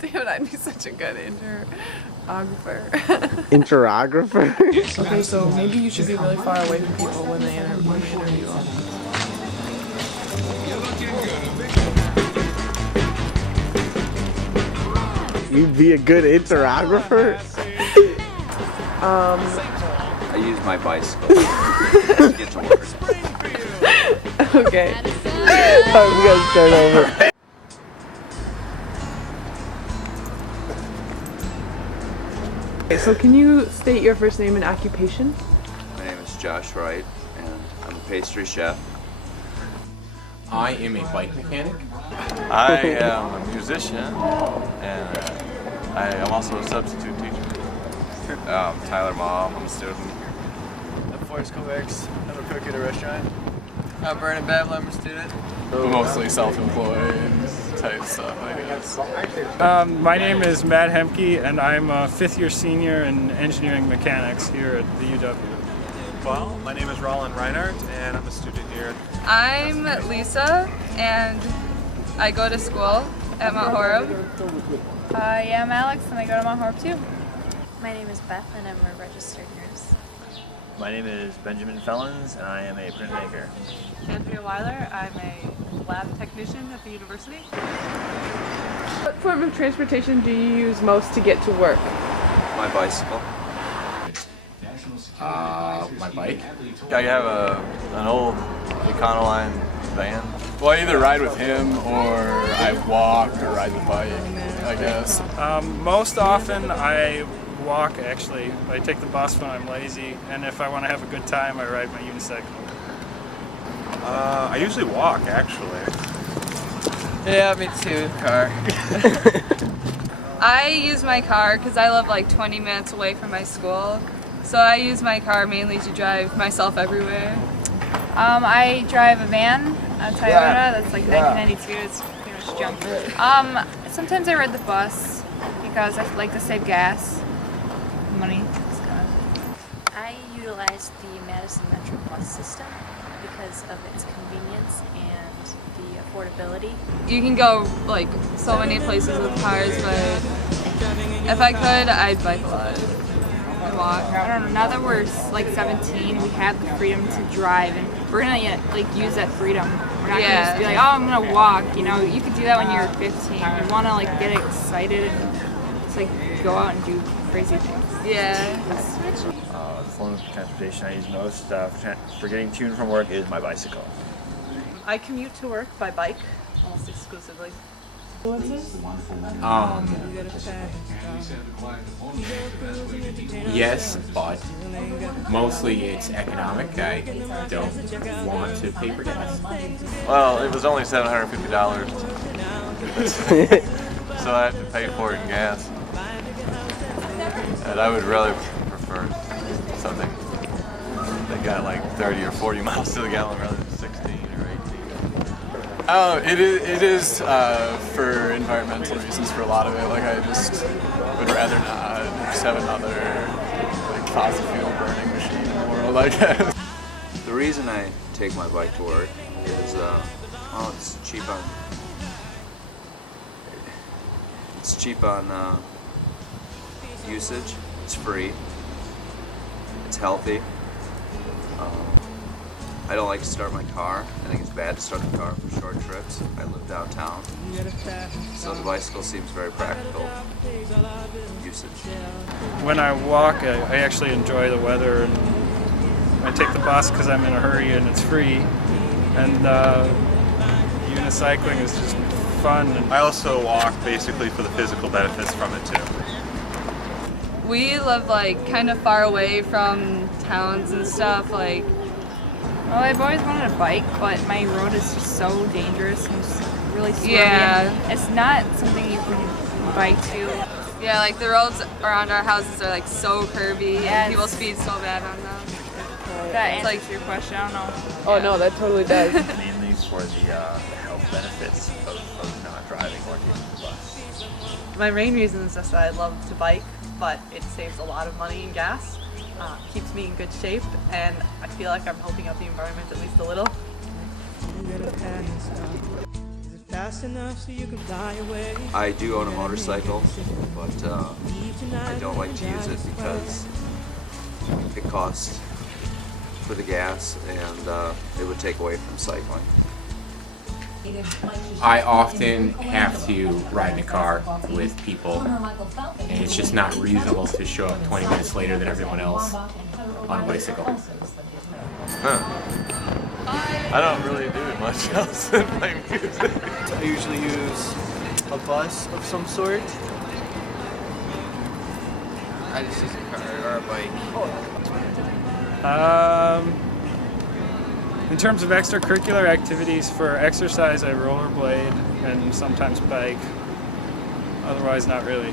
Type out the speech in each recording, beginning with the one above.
Damn it, I'd be such a good interographer. Interographer? Okay, so maybe you should be really far away from people when they interview you. You'd be a good interographer? I use my bicycle to get to work. Okay. Alright, we gotta start over. Okay, so can you state your first name and occupation? My name is Josh Wright, and I'm a pastry chef. I am a bike mechanic. I am a musician, and I am also a substitute teacher. Tyler Mom, I'm a student. I'm Forrest Kovacs. I'm a cook at a restaurant. I'm Brandon Babel. I'm a student. Mostly self-employed type stuff, I guess. My name is Matt Hemke, and I'm a fifth-year senior in engineering mechanics here at the UW. Well, my name is Roland Reinhardt, and I'm a student here. I'm Lisa, and I go to school at Mount Horeb. I am Alex, and I go to Mount Horeb too. My name is Beth, and I'm a registered nurse. My name is Benjamin Fellens, and I am a printmaker. Andrea Weiler, I'm a lab technician at the university. What form of transportation do you use most to get to work? My bicycle. My bike. I have an old Econoline van. Well, I either ride with him, or I walk, or ride the bike, I guess. Most often, I walk, actually. I take the bus when I'm lazy, and if I want to have a good time, I ride my unicycle. I usually walk, actually. Yeah, me too. Car. I use my car because I live like 20 minutes away from my school. So I use my car mainly to drive myself everywhere. I drive a van, a Toyota, that's like 1992, it's pretty much junk. Sometimes I ride the bus because I like to save gas, money. I utilize the Madison Metro bus system because of its convenience and the affordability. You can go like so many places with cars, but if I could, I'd bike a lot. Walk. I don't know, now that we're like 17, we have the freedom to drive, and we're gonna like use that freedom. We're not gonna just be like, oh, I'm gonna walk, you know. You could do that when you're 15. You wanna like get excited and just like go out and do crazy things. Yeah. The form of transportation I use most for getting to and from work is my bicycle. I commute to work by bike almost exclusively. Yes, but mostly it's economic. I don't want to pay for gas. Well, it was only $750, so I have to pay for it in gas. And I would really prefer something that got like 30 or 40 miles to the gallon rather than 16 or 18. Oh, it is for environmental reasons for a lot of it. Like, I just would rather not just have another like fossil fuel burning machine in the world, I guess. The reason I take my bike to work is, it's cheap on usage. It's free. It's healthy. I don't like to start my car. I think it's bad to start the car for short trips. I live downtown. So the bicycle seems very practical usage. When I walk, I actually enjoy the weather, and I take the bus because I'm in a hurry and it's free. And unicycling is just fun. I also walk basically for the physical benefits from it too. We live like kind of far away from towns and stuff. Like, well, I've always wanted a bike, but my road is just so dangerous and just really swervy. Yeah. It's not something you can bike to. Yeah, like the roads around our houses are like so curvy, Yeah, and people speed so bad on them. That answers your question, I don't know. Oh no, that totally does. Mainly for the health benefits of not driving or taking the bus. My main reason is just that I love to bike, but it saves a lot of money in gas, keeps me in good shape, and I feel like I'm helping out the environment at least a little. I do own a motorcycle, but I don't like to use it because it costs for the gas and it would take away from cycling. I often have to ride in a car with people, and it's just not reasonable to show up 20 minutes later than everyone else on a bicycle. I don't really do much else than play music. I usually use a bus of some sort. I just use a car or a bike. In terms of extracurricular activities, for exercise I rollerblade and sometimes bike. Otherwise, not really.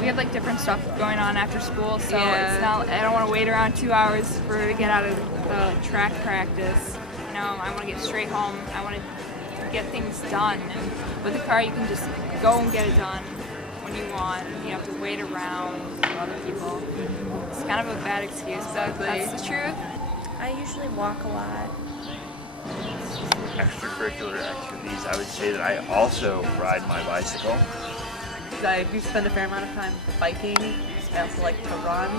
We have like different stuff going on after school, so it's not. I don't want to wait around 2 hours for her to get out of the track practice. You know, I want to get straight home. I want to get things done. And with the car, you can just go and get it done when you want. You don't have to wait around for other people. It's kind of a bad excuse, but that's the truth. I usually walk a lot. Extracurricular activities, I would say that I also ride my bicycle. I do spend a fair amount of time biking. I also like to run.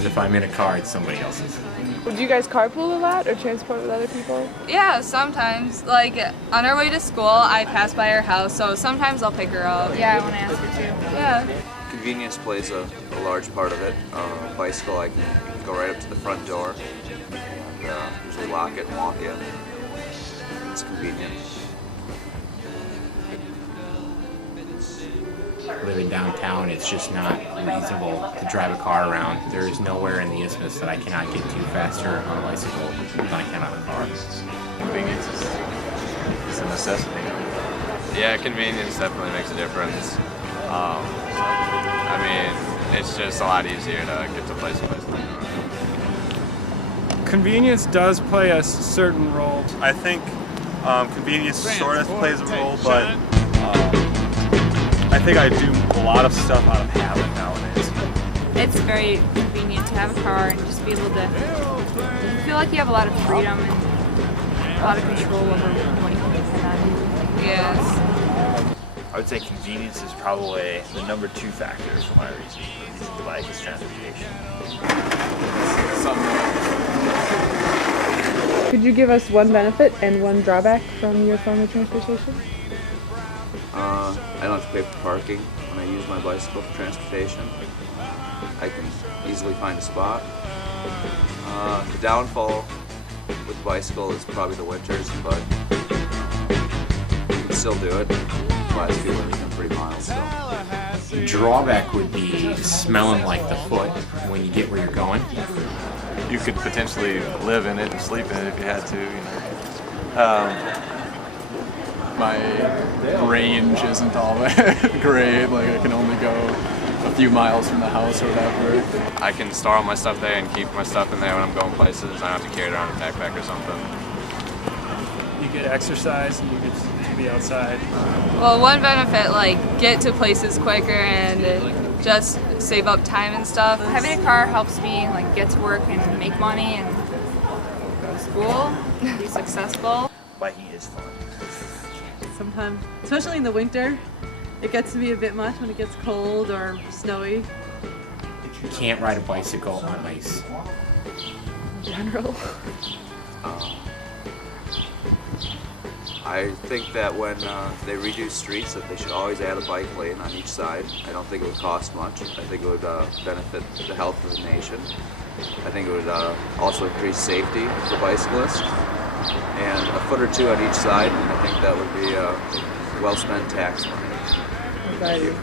If I'm in a car, it's somebody else's. Would you guys carpool a lot or transport with other people? Yeah, sometimes. Like, on our way to school, I pass by her house, so sometimes I'll pick her up. Yeah, I want to ask her too. Yeah. Convenience plays a large part of it. Bicycle, I can go right up to the front door and usually lock it and walk in. It's convenient. Living downtown, it's just not reasonable to drive a car around. There is nowhere in the Isthmus that I cannot get to faster on a bicycle than I can on a car. Convenience is a necessity. Yeah, convenience definitely makes a difference. I mean, it's just a lot easier to get to places. Convenience does play a certain role. I think convenience sort of plays a role, but I think I do a lot of stuff out of habit nowadays. It's very convenient to have a car and just be able to feel like you have a lot of freedom and a lot of control over what you can depend on. Yes. I would say convenience is probably the number 2 factor for my reason for using the bike as transportation. Could you give us one benefit and one drawback from your form of transportation? I don't have to pay for parking when I use my bicycle for transportation. I can easily find a spot. The downfall with the bicycle is probably the winters, but you can still do it. The last few winters have been pretty mild, so. The drawback would be smelling like the foot when you get where you're going. You could potentially live in it and sleep in it if you had to, you know. My range isn't all that great. Like, I can only go a few miles from the house or whatever. I can store all my stuff there and keep my stuff in there when I'm going places. I don't have to carry it around a backpack or something. You get exercise and you get to be outside. Well, one benefit, like, get to places quicker and just save up time and stuff. Having a car helps me like get to work and make money and go to school, be successful. Biking is fun. Sometimes, especially in the winter, it gets to be a bit much when it gets cold or snowy. You can't ride a bicycle on ice. In general. I think that when they redo streets, that they should always add a bike lane on each side. I don't think it would cost much. I think it would benefit the health of the nation. I think it would also increase safety for bicyclists. And a foot or two on each side, I think that would be well-spent tax money. Thank you.